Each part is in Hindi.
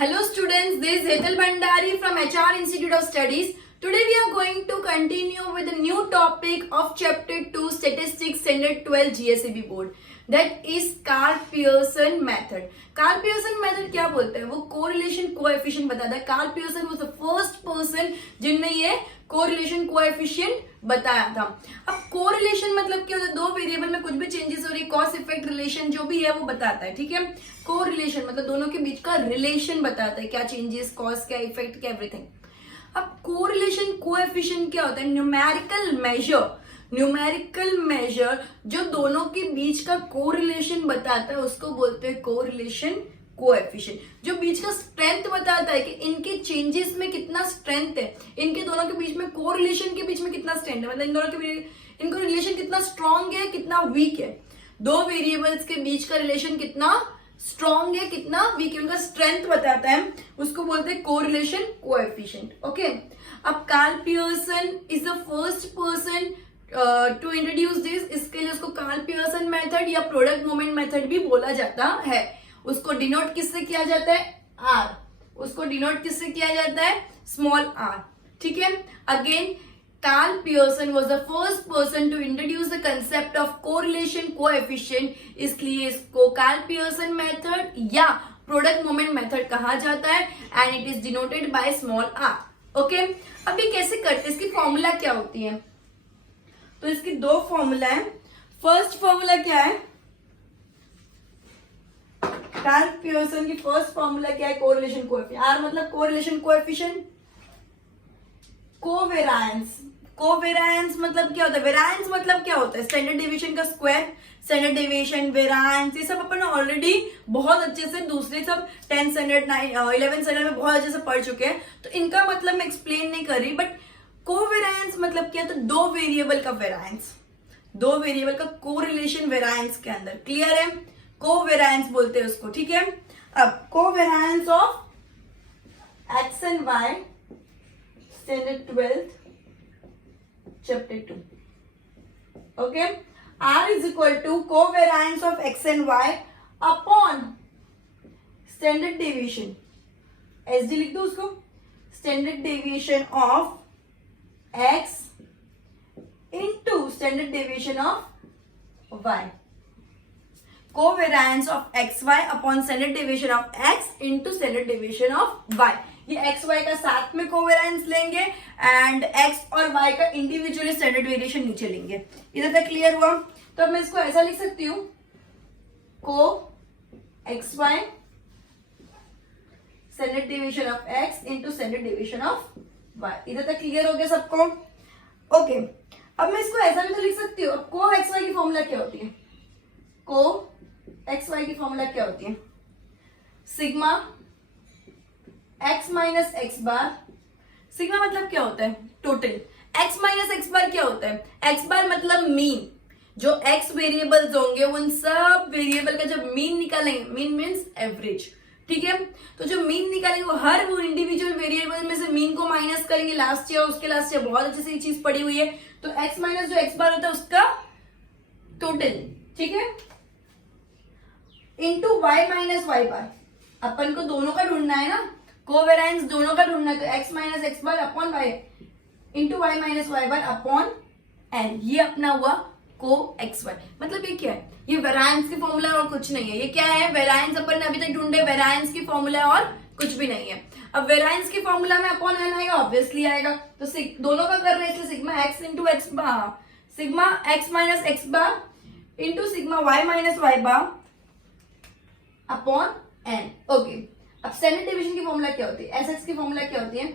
Hello students, this is Hetal Bhandari from HR Institute of Studies. Today we are going to continue with a new topic of Chapter 2 Statistics Standard 12 GSEB Board. That is Karl-Pearson method. Karl-Pearson method क्या बोलता है? वो correlation coefficient बताता है. Karl-Pearson was the first person जिनने ये correlation coefficient बताया था. अब correlation मतलब क्या होता है? दो वेरिएबल में कुछ भी चेंजेस हो रही है, कॉस इफेक्ट रिलेशन जो भी है वो बताता है. ठीक है, कोरिलेशन मतलब दोनों के बीच का रिलेशन बताता है, क्या चेंजेस, कॉस, क्या इफेक्ट, क्या एवरीथिंग. अब कोरिलेशन कोएफिशिएंट क्या होता है? न्यूमेरिकल मेजर जो दोनों के बीच का कोरिलेशन बताता है उसको बोलते हैं कोरिलेशन कोएफिशिएंट. जो बीच का स्ट्रेंथ बताता है कि इनके चेंजेस में कितना स्ट्रेंथ है, इनके दोनों के बीच में कोरिलेशन के बीच में कितना स्ट्रेंथ है, मतलब इन दोनों के इनको रिलेशन कितना स्ट्रांग है, कितना वीक है. दो वेरिएबल्स के बीच का रिलेशन कितना स्ट्रॉन्ग है, कितना वीक है, उनका स्ट्रेंथ बताता है, उसको बोलते हैं कोरिलेशन कोएफिशिएंट. ओके, अब Karl Pearson is the first person to introduce this. इसके लिए उसको कार्ल पियर्सन मेथड या प्रोडक्ट मोमेंट मेथड भी बोला जाता है. उसको डिनोट किससे किया जाता है? आर. उसको डिनोट किससे किया जाता है? Small R. ठीक है, again Karl Pearson was the first person to introduce the concept of correlation coefficient. इसलिए इसको Karl Pearson method या product moment method कहा जाता है and it is denoted by small r. Okay? अब ये कैसे करते हैं, इसकी फॉर्मूला क्या होती है? तो इसकी दो फॉर्मूला है. फर्स्ट फॉर्मूला क्या है? Karl Pearson की फर्स्ट फॉर्मूला क्या है? Correlation coefficient. R मतलब कोरिलेशन कोएफिशिएंट. कोवेरियंस मतलब क्या होता है? वेरियंस मतलब क्या होता है? स्टैंडर्ड डेविएशन का स्क्वायर. स्टैंडर्ड डेविएशन, वेरियंस, ये सब अपन ऑलरेडी बहुत अच्छे से दूसरे सब 10 स्टैंडर्ड 11 स्टैंडर्ड में बहुत अच्छे से पढ़ चुके हैं, तो इनका मतलब मैं एक्सप्लेन नहीं कर रही. बट कोवेरियंस मतलब क्या? तो दो वेरिएबल का वेरियंस, दो वेरिएबल का कोरिलेशन वेरियंस के अंदर. क्लियर है? कोवेरियंस बोलते हैं उसको. ठीक है, अब covariance of x and Y Standard 12th Chapter 2. Okay, R is equal to covariance of x and y upon standard deviation. SD लिख दो उसको. Standard deviation of x into standard deviation of y. Covariance of xy upon standard deviation of x into standard deviation of y. ये एक्स वाई का साथ में कोवेरियंस लेंगे एंड एक्स और वाई का इंडिविजुअली स्टैंडर्ड वेरिएशन नीचे लेंगे. इधर तक क्लियर हुआ? तो अब मैं इसको ऐसा लिख सकती हूँ, को X Y standard deviation of X into standard deviation of Y. इधर तक क्लियर हो गया सबको? ओके, अब मैं इसको ऐसा भी तो लिख सकती हूँ. अब को एक्स वाई की फॉर्मूला क्या होती है? को एक्स वाई की फॉर्मूला क्या होती है? Sigma x minus x bar. Sigma मतलब क्या होता है? Total. x minus x bar क्या होता है? x बार मतलब मीन. जो x वेरिएबल्स होंगे उन सब वेरिएबल का जब मीन निकालेंगे, मीन मीन्स एवरेज. ठीक है, तो जो मीन निकालेंगे वो हर वो इंडिविजुअल वेरिएबल में से मीन को माइनस करेंगे. लास्ट ईयर उसके लास्ट ईयर बहुत अच्छे से ये चीज पड़ी हुई है. तो x माइनस जो एक्स बार होता है उसका टोटल. ठीक है, इंटू y माइनस वाई बार. अपन को दोनों का ढूंढना है ना, कोवेरियंस दोनों का ढूंढना है. तो x minus x bar upon Y into Y minus Y bar upon N. ये अपना हुआ को एक्स वाई. मतलब ये क्या है? ये वेरियंस की फॉर्मूला और कुछ नहीं है. ये क्या है? वेरियंस अपन ने अभी तक ढूंढे, वेरियंस की फॉर्मूला और कुछ भी नहीं है. अब वेरियंस की फॉर्मूला में अपॉन एन आएगा, ऑब्वियसली आएगा. तो दोनों का कर रहे हैं, इसलिए sigma x into x bar, sigma x minus x bar into sigma y minus Y bar upon n. Okay, अब स्टैंडर्ड डेविएशन की फॉर्मूला क्या होती है? एस एक्स की फॉर्मूला क्या होती है?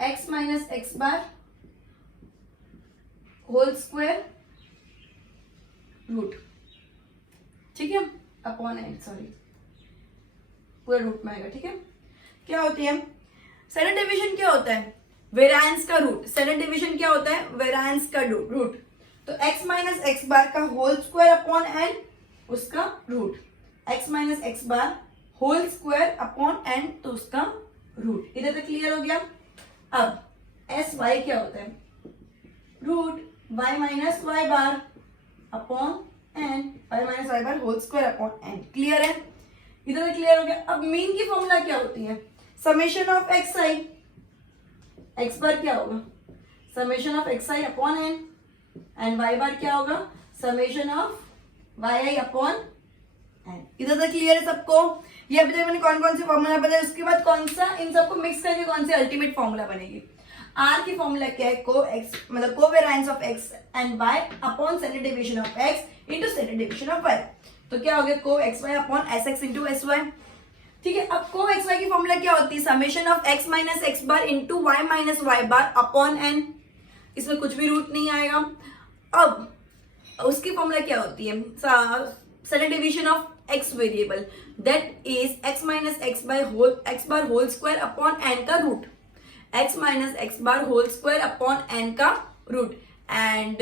X minus x bar whole square root. ठीक है, अपॉन एन, सॉरी पूरा रूट में आएगा. ठीक है, क्या होती है स्टैंडर्ड डेविएशन? क्या होता है? वेरियंस का रूट. स्टैंडर्ड डेविएशन क्या होता है? वेरियंस का रूट. तो एक्स माइनस एक्स बार का होल स्क्वायर अपॉन एन, उसका root. X minus x bar whole square upon N, तो उसका रूट. इधर तक क्लियर हो गया? अब एस वाई क्या होता है? Root Y minus Y bar upon N, Y minus Y bar whole square upon N. Clear है? इधर क्लियर हो गया। अब मीन की फॉर्मूला क्या होती है, summation of x i, x bar क्या होगा summation of x i upon n, and y bar क्या होगा summation of y i upon n. इधर तक क्लियर है सबको। ये अभी तक मैंने कौन कौन से फॉर्मूला बताया, उसके बाद कौन सा इन सबको मिक्स करके कौन सी अल्टीमेट फॉर्मूला बनेगी। आर की फॉर्मूला क्या है, को एक्स मतलब covariance of x and Y upon standard deviation of X into standard deviation of Y. तो क्या हो गया को X Y upon S X into S Y. ठीक है, अब को एक्स वाई की फॉर्मूला क्या होती है, summation of x minus x bar into Y minus Y bar upon N. इसमें कुछ भी रूट नहीं आएगा। अब उसकी फॉर्मूला क्या होती है, standard deviation of x variable that is x minus x bar whole square upon n का root, x minus x bar whole square upon n का root. And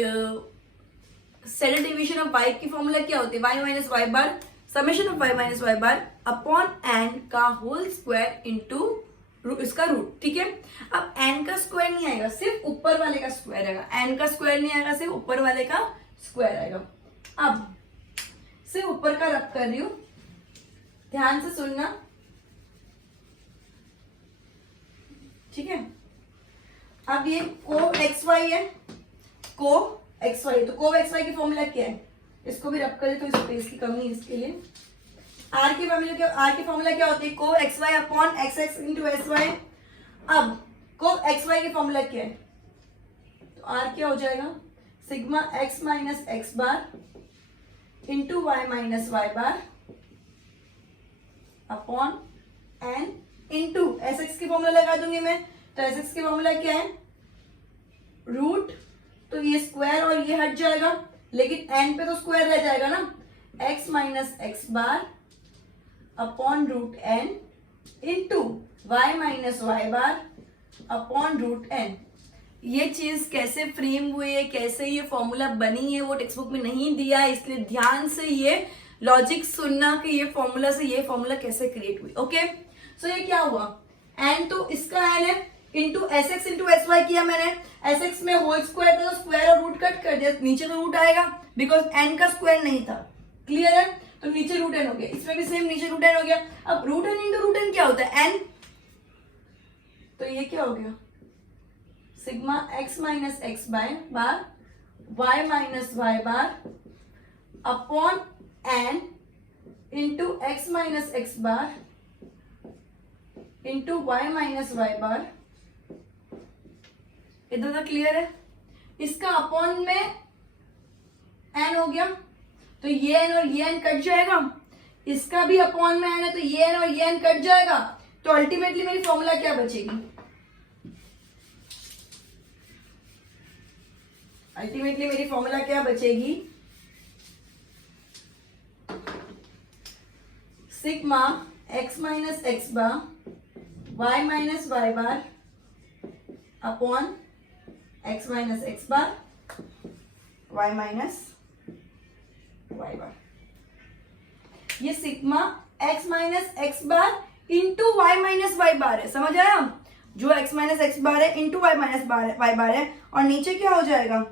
standard deviation of y की फॉर्मूला क्या होती है, y minus Y bar summation of y minus Y bar upon n का होल स्क्वायर इंटू इसका रूट। ठीक है, अब एन का स्क्वायर नहीं आएगा, सिर्फ ऊपर वाले का स्क्वायर आएगा, एन का स्क्वायर नहीं आएगा, सिर्फ ऊपर वाले का स्क्वायर आएगा। अब सिर्फ ऊपर का रब कर रही हूं, ध्यान से सुनना। ठीक है, अब ये को एक्स वाई है, को एक्स वाई, तो को एक्स वाई की फॉर्मूला क्या है, इसको भी रब करें तो स्पेस की कमी है इसके लिए। आर की फॉर्मूला क्या होती है, को X Y upon X X into S Y. अब को एक्स वाई की फॉर्मूला क्या है, तो आर क्या हो जाएगा sigma x minus x bar into Y minus Y bar upon n into S x की फॉर्मूला लगा दूंगी मैं, तो एस एक्स की फॉर्मूला क्या है रूट, तो ये स्क्वायर और ये हट जाएगा, लेकिन एन पे तो स्क्वायर रह जाएगा ना, X minus x bar upon root N into Y minus Y bar upon root N. ये चीज कैसे फ्रेम हुई है, कैसे ये फॉर्मूला बनी है, वो टेक्स्ट बुक में नहीं दिया है, इसलिए ध्यान से ये लॉजिक सुनना कि ये फॉर्मूला से ये फॉर्मूला कैसे क्रिएट हुई। ओके, सो ये क्या हुआ, एन तो इसका एन है into S X into S Y किया मैंने, एस एक्स में होल स्क्वायर था तो स्क्वायर और रूट कट कर दिया, नीचे तो रूट आएगा बिकॉज एन का स्क्वायर नहीं था। क्लियर है, तो नीचे रूट एन हो गया, इसमें भी सेम नीचे रूट एन हो गया। अब root N into root n क्या होता है एन, तो ये क्या हो गया sigma x minus x bar y minus Y bar upon n into x minus x bar into Y minus Y bar. इधर तक क्लियर है, इसका अपॉन में एन हो गया, तो ये एन और ये एन कट जाएगा, इसका भी अपॉन में एन है तो ये एन और ये एन कट जाएगा, तो अल्टीमेटली मेरी फॉर्मूला क्या बचेगी, अल्टीमेटली मेरी फॉर्मूला क्या बचेगी, sigma x minus x bar y minus Y bar upon x minus x bar y minus Y bar. ये sigma x minus x bar into Y minus Y bar है, समझ आया, जो एक्स माइनस एक्स बार है into Y minus Y bar है, और नीचे क्या हो जाएगा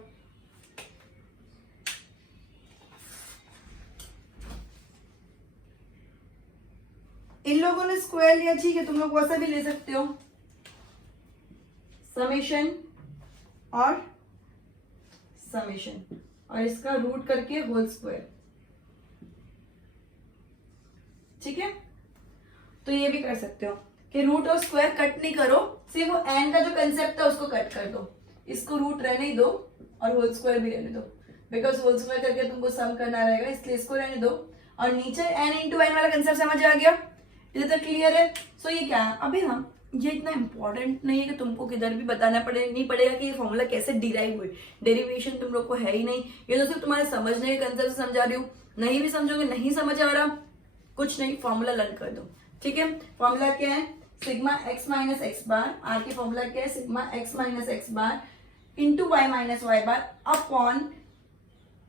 इन लोगों ने स्क्वायर लिया, ठीक है, तुम लोग वैसा भी ले सकते हो, समेशन और समेशन और इसका रूट करके होल स्क्वायर। ठीक है, तो ये भी कर सकते हो कि रूट और स्क्वायर कट नहीं करो, सिर्फ वो एन का जो कंसेप्ट है उसको कट कर दो, इसको रूट रहने ही दो और होल स्क्वायर भी रहने दो, बिकॉज होल स्क्वायर करके तुमको सम करना रहेगा, इसलिए इसको रहने दो। और नीचे एन इंटू एन वाला कंसेप्ट समझ आ गया, इधर तक क्लियर है। सो ये क्या है, अभी हम ये इतना इंपॉर्टेंट नहीं है कि तुमको किधर भी बताना नहीं पड़ेगा कि ये फॉर्मूला कैसे डिराइव हुई, डेरिवेशन तुम लोग को है ही नहीं, ये तो सिर्फ तुम्हारे समझने के कंसेप्ट से समझा रही हूँ, नहीं भी समझोगे, नहीं समझ आ रहा कुछ नहीं, फॉर्मूला लर्न कर दो। ठीक है, फॉर्मूला क्या है, sigma x minus x bar, r की फॉर्मूला क्या है, sigma x minus x bar into Y minus Y bar upon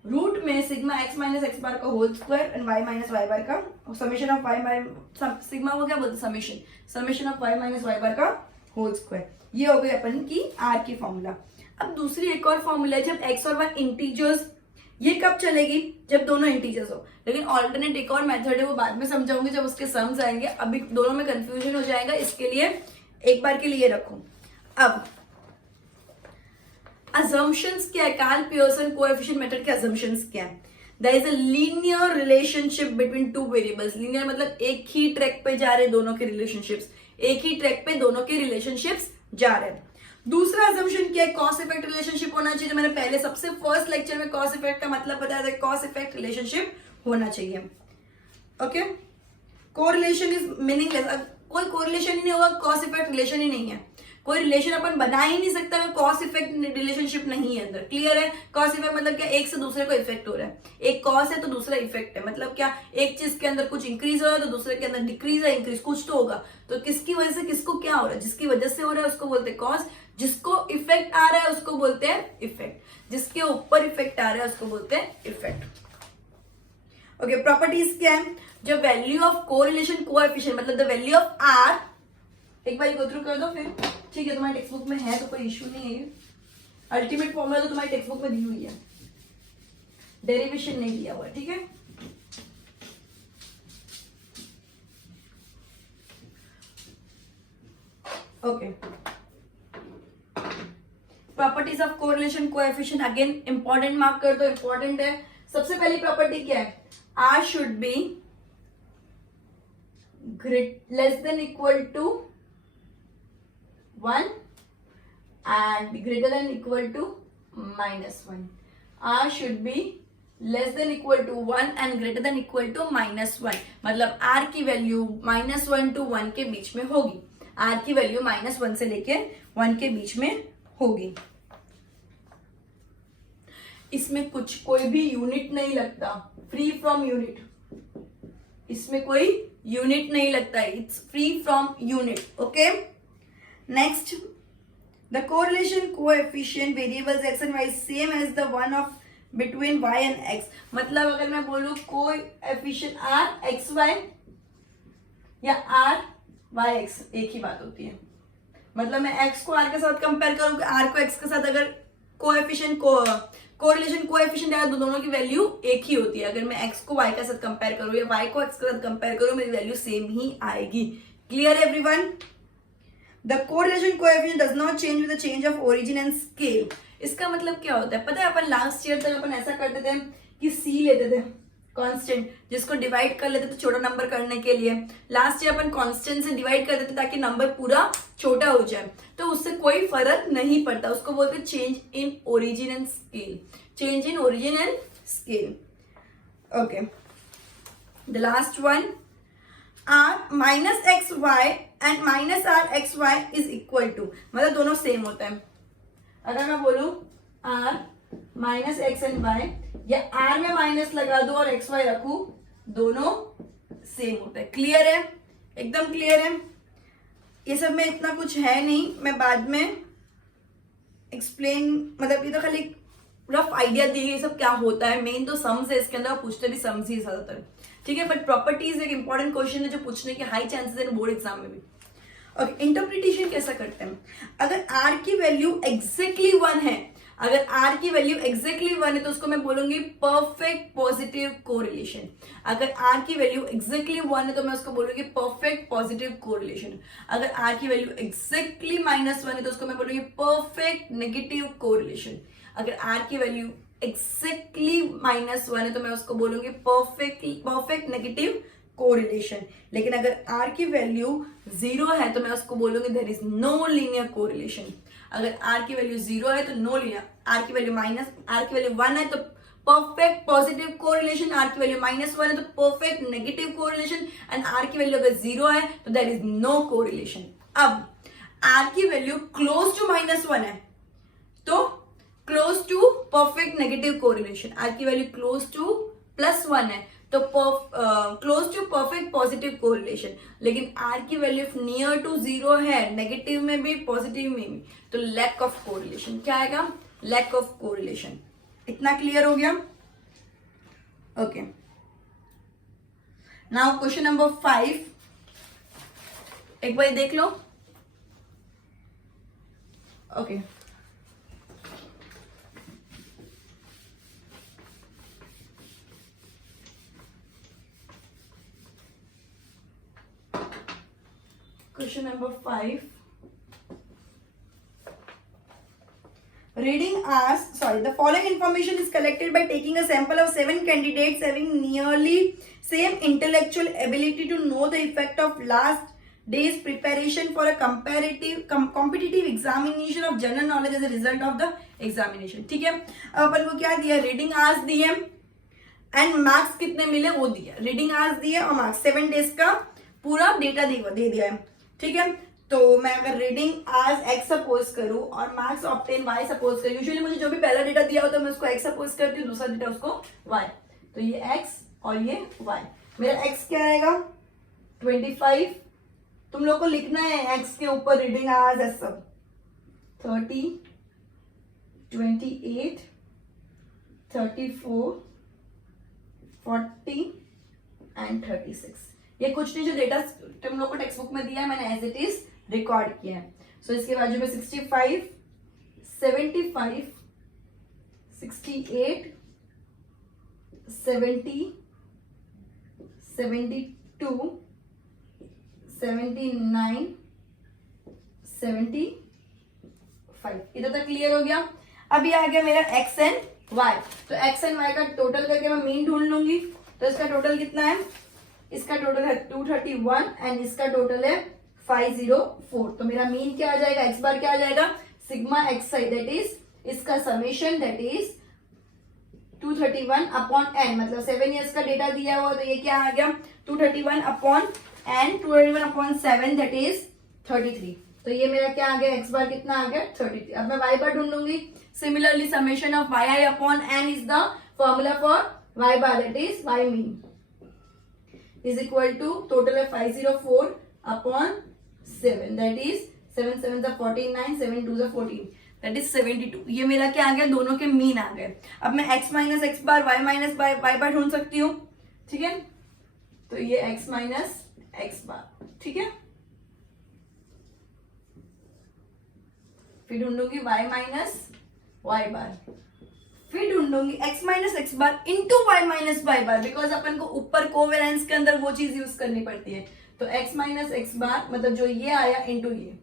root में sigma x minus x bar का whole square and y minus Y bar का समेशन ऑफ वाई सिग्मा को क्या बोलते हैं summation of y minus Y bar का होल स्क्वायर। ये हो गई अपन की आर की फॉर्मूला। अब दूसरी एक और फॉर्मूला है, जब एक्स और वाई इंटीजर्स, ये कब चलेगी, जब दोनों इंटीजर्स हो। लेकिन ऑल्टरनेट एक और मेथड है, वो बाद में समझाऊंगी जब उसके सम्स आएंगे, अभी दोनों में कंफ्यूजन हो जाएगा, इसके लिए एक बार के लिए रखो। अब assumptions क्या है, कार्ल पियर्सन कोएफिशिएंट मेथड के assumptions क्या है? There is a linear relationship between two variables. linear मतलब एक ही ट्रैक पे जा रहे दोनों के रिलेशनशिप्स, एक ही ट्रैक पे दोनों के रिलेशनशिप्स जा रहे हैं। दूसरा assumption क्या है, कॉस इफेक्ट रिलेशनशिप होना चाहिए, जो मैंने पहले सबसे फर्स्ट लेक्चर में कॉस इफेक्ट का मतलब बताया था, कॉस इफेक्ट रिलेशनशिप होना चाहिए। ओके, कोरिलेशन इज मीनिंगलेस, कोई कोरिलेशन ही नहीं होगा, कॉस इफेक्ट रिलेशन ही नहीं है, कोई रिलेशन अपन बना ही नहीं सकता अगर कॉस इफेक्ट रिलेशनशिप नहीं है अंदर। क्लियर है? कॉस इफेक्ट मतलब क्या, एक से दूसरे को इफेक्ट हो रहा है, एक कॉस है तो दूसरा इफेक्ट है, मतलब क्या, एक चीज के अंदर कुछ इंक्रीज हो रहा है तो दूसरे के अंदर डिक्रीज है, इंक्रीज कुछ तो होगा, तो किसकी वजह से किसको क्या हो रहा है, जिसकी वजह से हो रहा है उसको बोलते हैं कॉस, जिसको इफेक्ट आ रहा है उसको बोलते हैं इफेक्ट, जिसके ऊपर इफेक्ट आ रहा है उसको बोलते हैं इफेक्ट। ओके, प्रॉपर्टीज क्या है, जो वैल्यू ऑफ कोरिलेशन कोएफिशिएंट मतलब द वैल्यू ऑफ आर, एक बार गो थ्रू कर दो फिर, ठीक है, तुम्हारे टेक्स्ट बुक में है तो कोई इश्यू नहीं है, अल्टीमेट फॉर्मूला तो तुम्हारी टेक्स्ट बुक में दी हुई है, डेरिवेशन नहीं दिया हुआ, ठीक है। Okay, properties of correlation coefficient, again important mark कर दो, इंपॉर्टेंट है। सबसे पहली प्रॉपर्टी क्या है, R should be less than equal to 1 and greater than equal to -1. R should be less than equal to 1 and greater than equal to -1, मतलब R की वैल्यू -1 to 1 के बीच में होगी, R की वैल्यू -1 से लेके 1 के बीच में होगी। इसमें कुछ कोई भी यूनिट नहीं लगता, फ्री फ्रॉम यूनिट, इसमें कोई यूनिट नहीं लगता, it's free from unit. Okay, next, the correlation coefficient variables x and y same as the one of between y and x, मतलब अगर मैं बोलूं कोएफिशिएंट r x y या r y x एक ही बात होती है, मतलब मैं x को r के साथ कंपेयर करूं, r को x के साथ, अगर कोएफिशिएंट कोरिलेशन कोएफिशिएंट आया तो दोनों की वैल्यू एक ही होती है, अगर मैं x को y के साथ कंपेयर करूं या y को x के साथ कंपेयर करूं मेरी वैल्यू सेम ही आएगी। Clear everyone? The correlation coefficient does not change with the change of origin and scale. इसका मतलब क्या होता है पता है, अपन लास्ट ईयर तक अपन ऐसा करते थे कि c लेते थे कांस्टेंट, जिसको डिवाइड कर लेते थे छोटा नंबर करने के लिए, लास्ट ईयर अपन कांस्टेंट से डिवाइड कर देते ताकि नंबर पूरा छोटा हो जाए, तो उससे कोई फर्क नहीं पड़ता, उसको बोलते हैं change in origin and scale, change in origin and scale. Okay, the last one, r minus X Y and minus R X Y is equal to, मतलब दोनों सेम होता है। अगर मैं बोलूं r minus X and Y, या r में माइनस लगा दो और एक्स वाई रखू, दोनों सेम होता है। क्लियर है? एकदम क्लियर है? ये सब में इतना कुछ है नहीं, मैं बाद में एक्सप्लेन, मतलब ये तो खाली रफ आइडिया दी ये सब क्या होता है, मेन तो सम्स है इसके अंदर, पूछते भी सम्स ही ज्यादातर, ठीक है। बट प्रॉपर्टीज एक इंपॉर्टेंट क्वेश्चन है जो पूछने के हाई चांसेस है बोर्ड एग्जाम में भी। और इंटरप्रिटेशन कैसा करते हैं, अगर r की वैल्यू एग्जैक्टली 1 है, अगर r की वैल्यू एग्जैक्टली 1 है तो उसको मैं बोलूंगी परफेक्ट पॉजिटिव कोरिलेशन। अगर r की वैल्यू एग्जैक्टली 1 है तो मैं उसको बोलूंगी परफेक्ट पॉजिटिव कोरिलेशन। अगर r की वैल्यू एग्जैक्टली -1 है तो उसको मैं बोलूंगी परफेक्ट नेगेटिव कोरिलेशन। अगर r की वैल्यू एग्जैक्टली -1 है तो मैं उसको बोलूंगी परफेक्ट नेगेटिव कोरिलेशन। लेकिन अगर r की वैल्यू 0 है तो मैं उसको बोलूंगी there is no linear correlation. अगर r की वैल्यू 0 है तो नो लीनियर, r की वैल्यू 1 है तो परफेक्ट पॉजिटिव कोरिलेशन, r की वैल्यू -1 है तो perfect negative correlation, and r की वैल्यू अगर 0 है तो देयर इज नो कोरिलेशन। अब r की वैल्यू क्लोज टू -1 है तो close to perfect negative correlation, r की वैल्यू क्लोज टू +1 है तो close to perfect positive correlation. लेकिन r की वैल्यू नियर टू 0 है, नेगेटिव में भी पॉजिटिव में भी, तो लैक ऑफ कोरिलेशन। क्या आएगा? Lack of correlation. इतना क्लियर हो गया? ओके, नाउ क्वेश्चन नंबर 5 एक बार देख लो। Okay, question number 5. Reading asks, the following information is collected by taking a sample of 7 candidates having nearly same intellectual ability to know the effect of last day's preparation for a competitive examination of general knowledge as a result of the examination. ठीक है, अब अपन को क्या दिया, रीडिंग आवर्स दिए एंड मार्क्स कितने मिले वो दिया. रीडिंग आवर्स दिए और मार्क्स 7 डेज का पूरा डेटा दे दिया है. ठीक है, तो मैं अगर रीडिंग आज x सपोज करूं और मार्क्स ऑब्टेन y सपोज करूं, यूजुअली मुझे जो भी पहला डेटा दिया होता है मैं उसको x सपोज करती हूँ, दूसरा डेटा उसको y. तो ये x और ये y. मेरा x क्या आएगा 25. तुम लोग को लिखना है x के ऊपर रीडिंग आज है सब 30, 28, 34, 40 एंड 36. ये कुछ नहीं, जो डेटा तुम लोग को टेक्स्ट बुक में दिया है मैंने एज इट इज रिकॉर्ड किया है. सो इसके बाजू में 65, 75, 68, 70, 72, 79, 75. इधर तक क्लियर हो गया. अभी आ गया मेरा x एंड y. तो x एंड y का टोटल करके मैं मीन ढूंढ लूंगी. तो इसका टोटल कितना है, इसका टोटल है 231 एंड इसका टोटल है 504. तो मेरा मीन क्या आ जाएगा, x बार क्या आ जाएगा, sigma x i, that is इसका summation that is 231 upon n, मतलब 7 इयर्स का डेटा दिया हुआ. तो ये क्या आ गया 231 upon n, 231 upon 7 that is 33. तो ये मेरा क्या आ गया, x बार कितना आ गया 33. अब मैं y बार ढूंढूंगी. Similarly summation of yi upon n is the formula for y bar, that is y mean is equal to total है 504 upon 7, that is 7 7 are 49, 7 2 are 14, that is 72. ये मेरा क्या आ गया, दोनों के मीन आ गए. अब मैं x माइनस एक्स बार y माइनस y बार ढूंढ सकती हूँ. ठीक है, तो ये x माइनस एक्स बार. ठीक है, फिर ढूंढूंगी y माइनस y बार, फिर ढूंढूंगी x minus x bar into Y minus Y bar, because अपन को ऊपर कोवेलेंस के अंदर वो चीज यूज करनी पड़ती है. तो x माइनस एक्स बार मतलब जो ये आया इंटू ये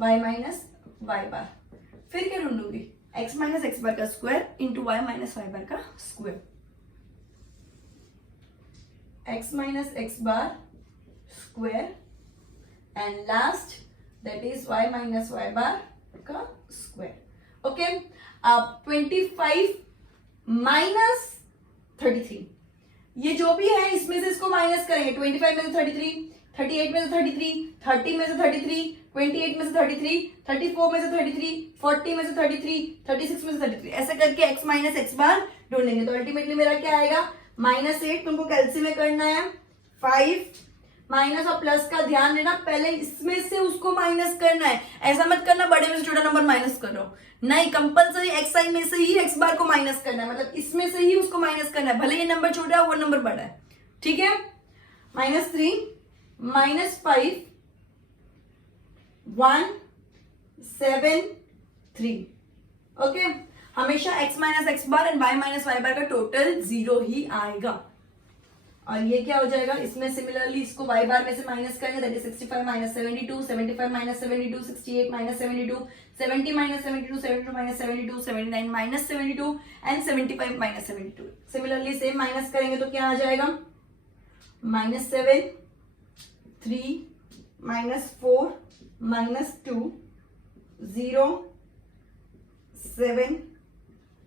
y माइनस वाई बार. फिर क्या ढूंढूंगी, x माइनस एक्स बार का square into Y minus Y bar का square. x minus x bar square and last that is y minus Y bar का स्क्वायर. ओके, अब 25 माइनस 33, ये जो भी है इसमें से इसको माइनस करेंगे. 25 में से 33, 38 में से 33, 30 में से 33, 28 में से 33, 34 में से 33, 40 में से 33, 36 में से 33, ऐसे करके x माइनस एक्स बार ढूंढेंगे. तो अल्टीमेटली मेरा क्या आएगा -8. तुमको कैलसी में करना है 5 माइनस और प्लस का ध्यान देना, पहले इसमें से उसको माइनस करना है. ऐसा मत करना बड़े में से छोटा नंबर माइनस कर रहा हो, नहीं, कंपलसरी एक्स आई में से ही एक्स बार को माइनस करना है, मतलब इसमें से ही उसको माइनस करना है, भले ये नंबर छोटा है वो नंबर बड़ा है. ठीक है, -3, -5, 1, 7, 3. ओके, हमेशा x minus x bar and y minus Y bar का टोटल 0 ही आएगा. और ये क्या हो जाएगा, इसमें सिमिलरली इसको y बार में से माइनस करेंगे, that is 65 minus 72, 75 minus 72, 68 minus 72, 70 minus 72, 72 minus 72, 79 minus 72 and 75 minus 72. Similarly same minus करेंगे तो क्या आ जाएगा -7, 3, -4, -2, 0, 7,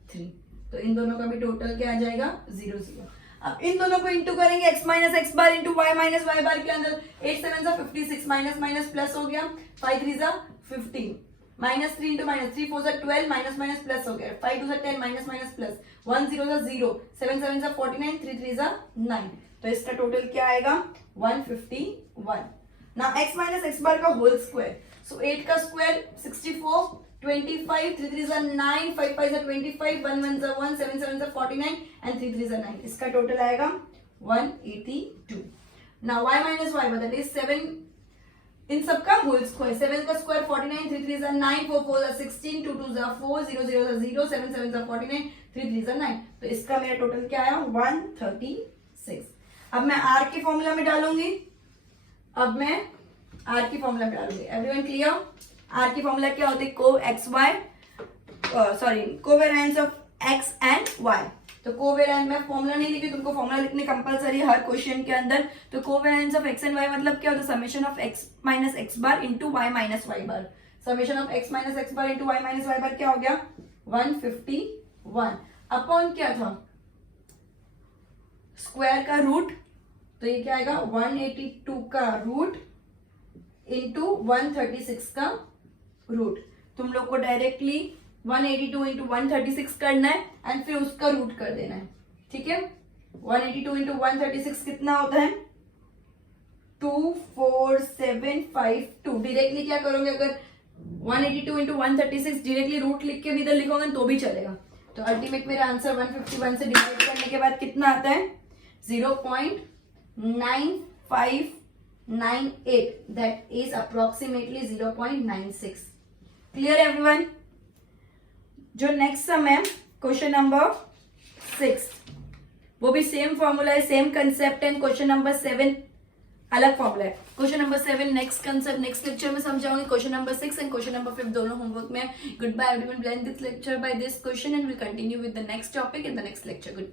3. तो इन दोनों का भी टोटल क्या आ जाएगा 0 0. अब इन दोनों को इंटू करेंगे, x minus x bar into Y minus Y बार के अंदर 8 7 56 माइनस माइनस प्लस हो गया, 5 3 15, -3 इंटू -3 4 12 माइनस माइनस प्लस हो गया, 5 2 10 माइनस माइनस प्लस, 1 0 0, 7 7 49, 3 3 9. तो इसका टोटल क्या आएगा 151. Now x minus x bar का होल स्क्वायर, सो 8 का स्क्वायर 64, 25, 3 3 9, 5 5 25, 1 1 1, 7 7 49 and 3 3 9. इसका टोटल आएगा 182. Now y minus y, that is 7 इन सबका होल स्क्वायर, 7 का स्क्वायर 49, 3 3 9, 4 4 16, 2 2 4, 0 0 0, 7 7 49, 3 3 9. तो इसका मेरा टोटल क्या आया 136. अब मैं r के फॉर्मूला में डालूंगी. अब मैं आर की फॉर्मूला में डालोगे। Everyone clear? आर की फॉर्मूला क्या होती है? को X Y, sorry, covariance of x and Y. तो कोवेरिएंस में फॉर्मूला नहीं लिखी, तुमको फॉर्मूला लिखने कंपलसरी हर क्वेश्चन के अंदर। तो covariance of x and y मतलब क्या होता है? Summation of x minus x bar into Y minus Y bar. Summation of x minus x bar into Y minus Y bar क्या हो गया? 151 अपॉन क्या था? स्क्वायर का रूट, तो ये क्या आएगा? 182 का रूट इंटू 136 का रूट। तुम लोग को डायरेक्टली 182 इंटू 136 करना है एंड फिर उसका रूट कर देना है, ठीक है? 182 इंटू 136 कितना होता है? 24752। डायरेक्टली क्या करोगे? अगर 182 इंटू 136 डायरेक्टली रूट लिख के भी इधर लिखोगे तो भी चलेगा। तो अल्टीमेट मेरा आंसर 151 से डिवाइड करने के बाद कितना आता है? 0.9598, that is approximately 0.96. Clear everyone? जो नेक्स्ट सम है क्वेश्चन नंबर 6, वो भी सेम फॉर्मूला है, सेम कंसेप्ट है। क्वेश्चन नंबर 7 अलग फॉर्मूला है। Question number 7 next concept next lecture में समझाऊंगी। Question number 6 and question number 5 दोनों होमवर्क में। Good bye everyone, blend this lecture by this question and will continue with the next topic in the next lecture. Good